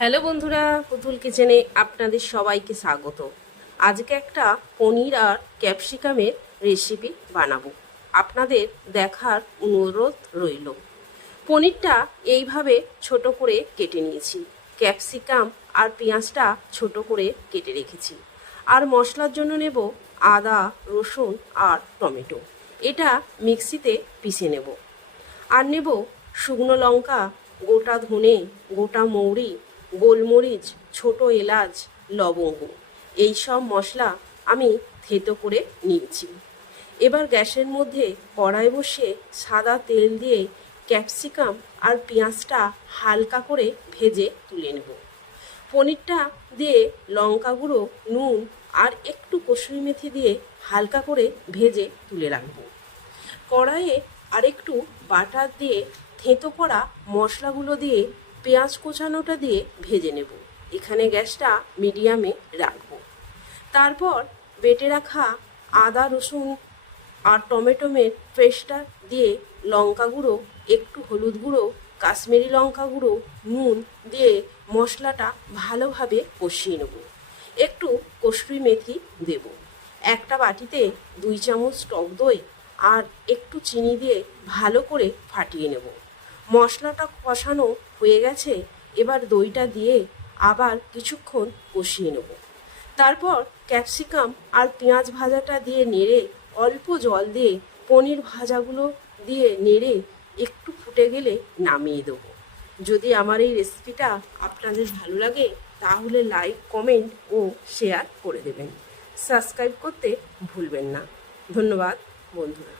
Hello বন্ধুরা পুতুল কিচেনে আপনাদের সবাইকে স্বাগত। আজকে একটা পনির আর ক্যাপসিকামের রেসিপি বানাবো। আপনাদের দেখার অনুরোধ রইল। পনিরটা এইভাবে ছোট করে কেটে নিয়েছি। ক্যাপসিকাম আর পেঁয়াজটা ছোট করে কেটে রেখেছি। আর মশলার জন্য নেব আদা, রসুন আর টমেটো। এটা মিক্সিতে পিষে নেব। আর নেব শুকনো লঙ্কা, গোটা ধনে, গোটা মৌরি গোলমরিচ, ছোট এলাচ, লবঙ্গ। এই সব মশলা আমি থেতো করে নিয়েছি। এবার গ্যাসের মধ্যে কড়াই বসে সাদা তেল দিয়ে ক্যাপসিকাম আর পেঁয়াজটা হালকা করে ভেজে তুলে নেব। পনিরটা দিয়ে লঙ্কা গুঁড়ো, নুন আর একটু কসুরি মেথি দিয়ে হালকা করে ভেজে তুলে রাখব। কড়াইয়ে আরেকটু বাটার দিয়ে থেঁতো করা মশলাগুলো দিয়ে পেঁয়াজ কোচানোটা দিয়ে ভেজে নেব। এখানে গ্যাসটা মিডিয়ামে রাখব। তারপর বেটে রাখা আদা, রসুন আর টমেটোমের পেস্টটা দিয়ে লঙ্কা গুঁড়ো, একটু হলুদ গুঁড়ো, কাশ্মীরি লঙ্কা গুঁড়ো, নুন দিয়ে মশলাটা ভালোভাবে কষিয়ে নেব। একটু কসুরি মেথি দেব। একটা বাটিতে দুই চামচ টক দই আর একটু চিনি দিয়ে ভালো করে ফাটিয়ে নেব। মশলাটা কষানো হয়ে গেছে, এবার দইটা দিয়ে আবার কিছুক্ষণ কষিয়ে নেব। তারপর ক্যাপসিকাম আর পেঁয়াজ ভাজাটা দিয়ে নেড়ে অল্প জল দিয়ে পনির ভাজাগুলো দিয়ে নেড়ে একটু ফুটে গেলে নামিয়ে দেবো। যদি আমার এই রেসিপিটা আপনাদের ভালো লাগে, তাহলে লাইক, কমেন্ট ও শেয়ার করে দেবেন। সাবস্ক্রাইব করতে ভুলবেন না। ধন্যবাদ, বন্ধুরা।